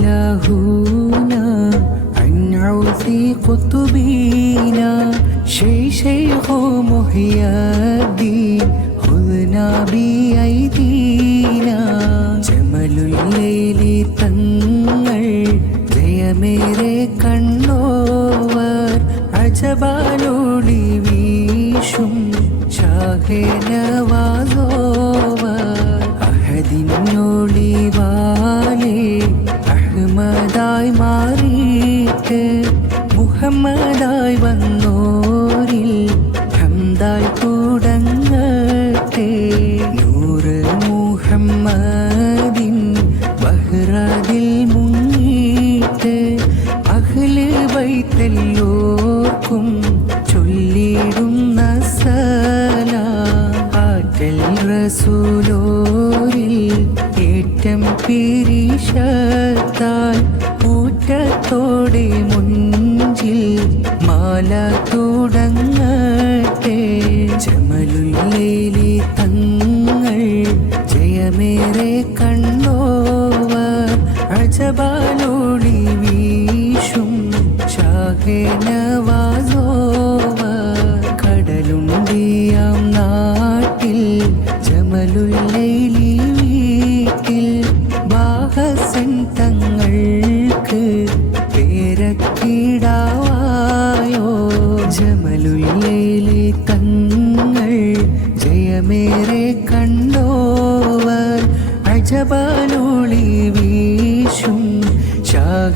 إلهنا عن عوث قطبينا شي شيخ محيى الدين خذنا بأيدينا جمل الليل തങ്ങൾ ജയമേറെ കണ്ണോവർ അജബാലോളി വീശും ഷാഹേനവാസോവർ ബഹ്റതിൽ മുങ്ങിയിട്ട് അഹ്ല് ബൈത്തല്ലോർക്കും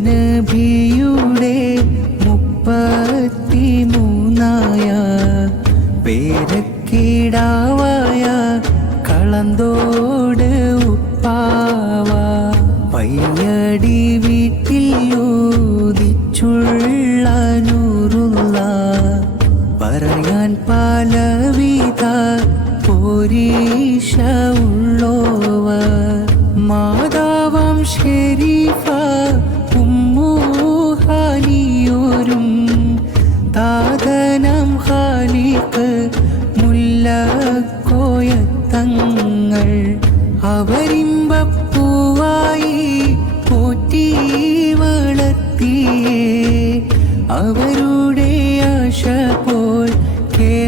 നബിയുടെ മുപ്പത്തി മൂന്നായ പേരക്കിടാവായ കളന്തോട്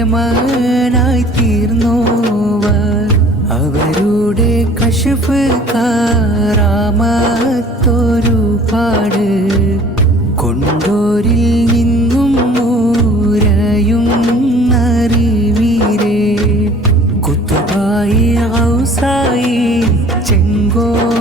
കേമനായി തീർന്നോവർ അവരുടെ കശഫ് കാറാമത്തൊരു പാട്. കൊണ്ടോരിൽ നിന്നും മൂരയും അറിവീരേ കുത്തുവായി ഔസായി ചെങ്കോലേന്തിയോവർ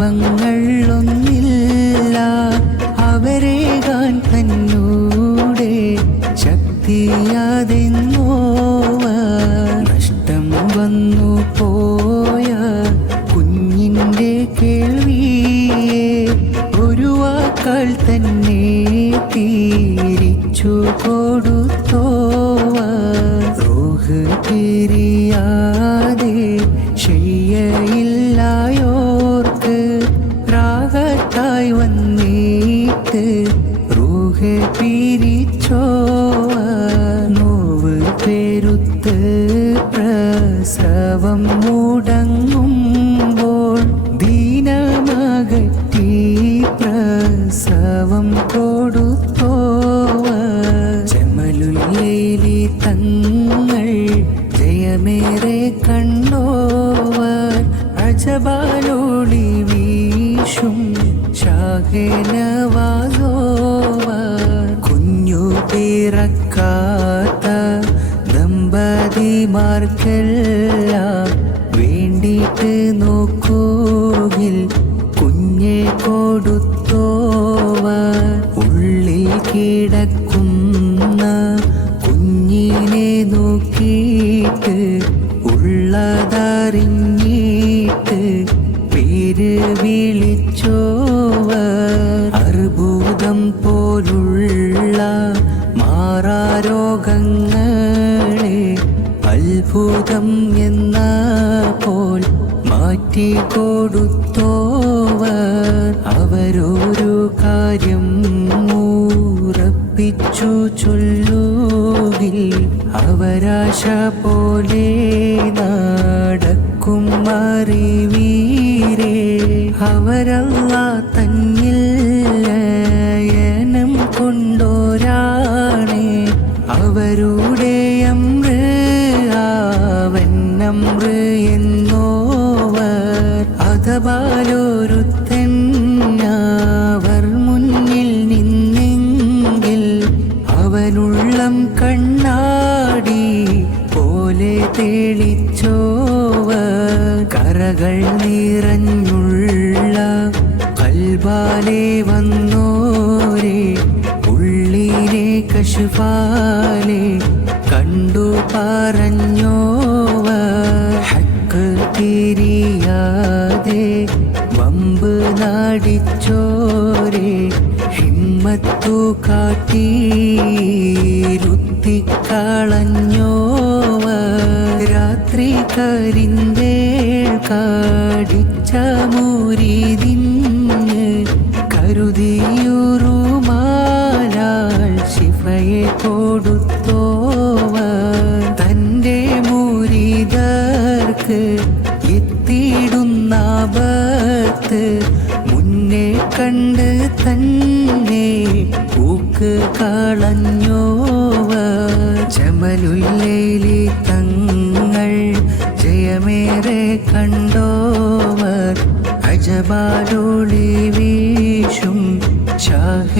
അതൃപ്പങ്ങൾ ഒന്നില്ല അവരെ കാൻ തന്നൂടെ ശക്തിയാതെന്നോവർ നഷ്ടം വന്നു പോയ കുഞ്ഞിന്റെ കേൾവിയെ ഒരു വാക്കാൽ തന്നെ തിരിച്ചു കൊടുത്തോവ. റോഹ് തിരിയാതെ ശയ്യയില്ലായോർക്ക് ദമ്പതിമാർക്കെല്ലാം വേണ്ടിയിട്ട് നോക്കൂകിൽ കുഞ്ഞെ കൊടുത്തോവ ഉള്ളിൽ കിടക്കുന്ന കുഞ്ഞിനെ നോക്കിയിട്ട് ഉള്ളതറിഞ്ഞിട്ട് പേര് വിളിച്ചോവ അർബുദം പോലുള്ള അത്ഭുതം എന്ന പോൽ മാറ്റി കൊടുത്തോവർ. അവരൊരു കാര്യം ഉറപ്പിച്ചു ചൊല്ലുകിൽ അവരാശ പോലെ നടക്കും അറിവീരേ. അവരല്ല അവനുള്ളം കണ്ണാടി പോലെ തെളിച്ചോവർ. കറകൾ നിറഞ്ഞുള്ള കൽബാലെ വന്നോരെ. ഉള്ളിലെ കശുപാലെ കണ്ടു പറഞ്ഞോവർ. ഹക്ക് തിരിയാതെ വമ്പ് നാടിച്ചോരെ. ഹിമ്മത്തു കാട്ടി രുത്തിക്കളഞ്ഞോവർ രാത്രി കരിന്തേൾ കാടിച്ച മൂരിതിന് കരുതിയുറുമാലാൽ ശിഫയെ കൊടുത്തോവ. തന്റെ മൂരിതർക്ക് എത്തിയിടുന്ന പത്ത് മുന്നേ കണ്ട് തന്നെ പൂക്ക് കളഞ്ഞോവ. ജമലുല്ലേലി തങ്ങൾ ജയമേറെ കണ്ടോവർ അജബാലൊളി വീശും ഷാഹേനവാസോവർ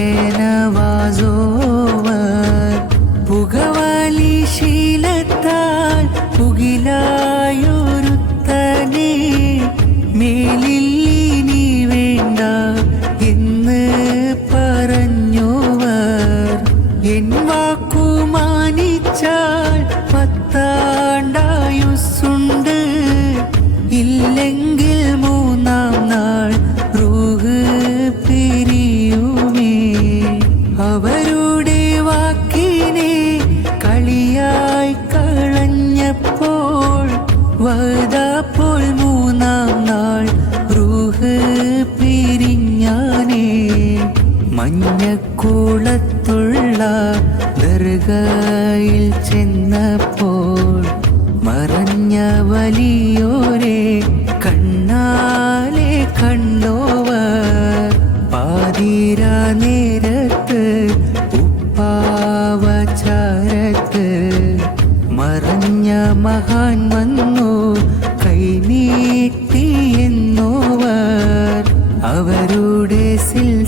ദർഗയിൽ ചെന്നപ്പോൾ മറഞ്ഞ വലിയോരെ കണ്ണാലെ കണ്ടോവർ. പാതിര നേരത്ത് ഉപ്പാവചാരത്ത് മറഞ്ഞ മഹാൻ വന്നു കൈനീട്ടി എന്നോവർ. അവരുടെ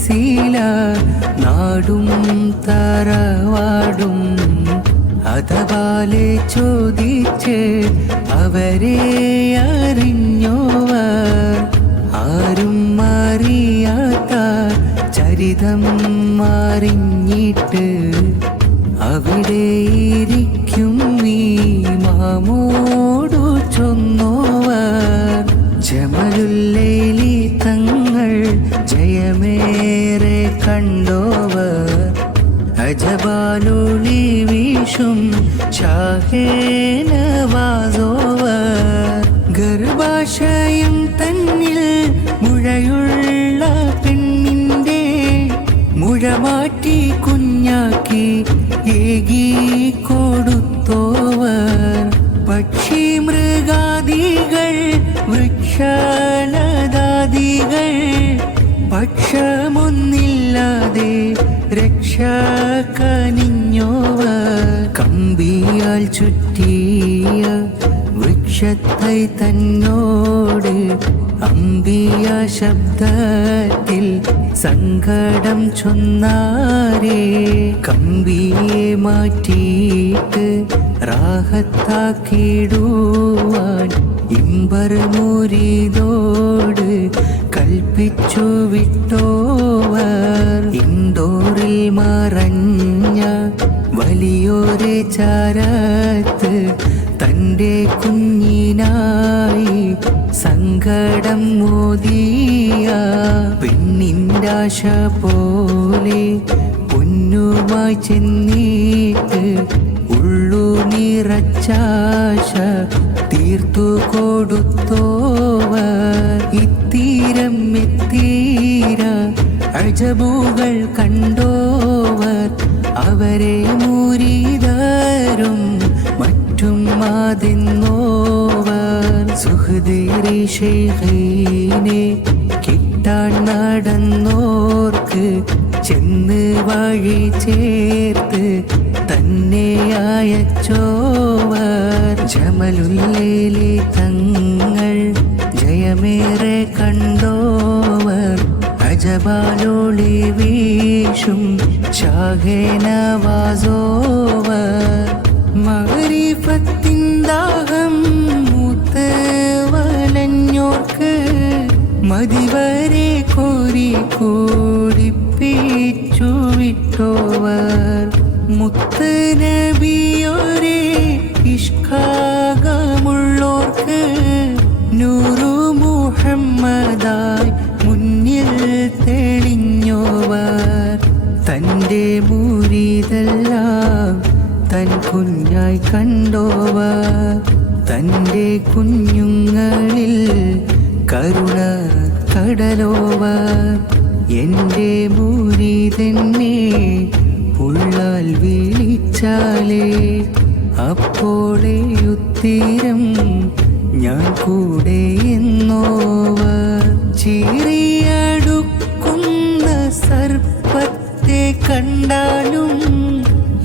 സിൽസീല നാടും തറവാടും. അഥവാലെ ചോദിച്ച് അവരെ അറിഞ്ഞോവർ. ആരും അറിയാത്ത ചരിതം അറിഞ്ഞിട്ട് അവിടെ ഇരിക്കും നീ മാമോടു അജബാലൊളി വീശും ഷാഹേനവാസോവർ ഗർഭാശയം തന്നിൽ മുഴയുള്ള പെണ്ണിന്റെ മുഴമാറ്റി കുഞ്ഞാക്കി ഏകി കൊടുത്തോവർ പക്ഷി മൃഗാദികൾ വൃക്ഷലതാദികൾ പക്ഷമൊന്നില്ലാതെ രക്ഷ കനിഞ്ഞോവർ കമ്പിയാൽ ചുറ്റിയ വൃക്ഷത്തൈ തന്നോട് അമ്പിയ ശബ്ദത്തിൽ സങ്കടം ചൊന്നാരേ. കമ്പിയെ മാറ്റിയിട്ട് റാഹത്താക്കിടുവാൻ ഇമ്പർ മുരിതോട് കൽപ്പിച്ചു വിട്ടോവർ. ഇൻഡോറിൽ മറഞ്ഞ വലിയൊരു ചാരത്ത് തന്റെ കുഞ്ഞിനായി സങ്കടം മോദിയ പെണ്ണിന്റെ ആശ പോലെ പൊന്നുമായി ചെന്നീട്ട് ഉള്ളു നിറച്ചാശ തീർത്തു കൊടുത്തോവർ എത്തീര അജബുകൾ കണ്ടോവർ അവരെ മുരിതരും മറ്റും മാതിന്നോവർ സുഹൃദേറി കിട്ടാൻ നടന്നോർക്ക് ചെന്ന് വഴി ചേർത്ത് തന്നെയായച്ചോവർ ജമലുല്ലേലി തങ്ങൾ അജബാലോളി വീശും ഷാഹേനവാസോവർ മകരീഫത്തിൻ ദാഹം മൂത്ത് വലഞ്ഞോർക്ക് മതിവരെ കോരി കോടിപ്പിച്ചു വിട്ടോവർ മുത്ത് നബിയൊരേ നൂറു മുഹമ്മദായി തന്റെ മുരിതെല്ലാം തൻ കുഞ്ഞായി കണ്ടോവർ. തന്റെ കുഞ്ഞുങ്ങളിൽ കരുണ കടലോവർ. എന്റെ മുരിതെന്നെ ഉള്ളാൽ വിളിച്ചാലേ. അപ്പോഴേ ഉത്തീരം ഞാൻ കൂടെ എന്നോവർ. ചീറിയടുക്കുന്ന കണ്ടാലും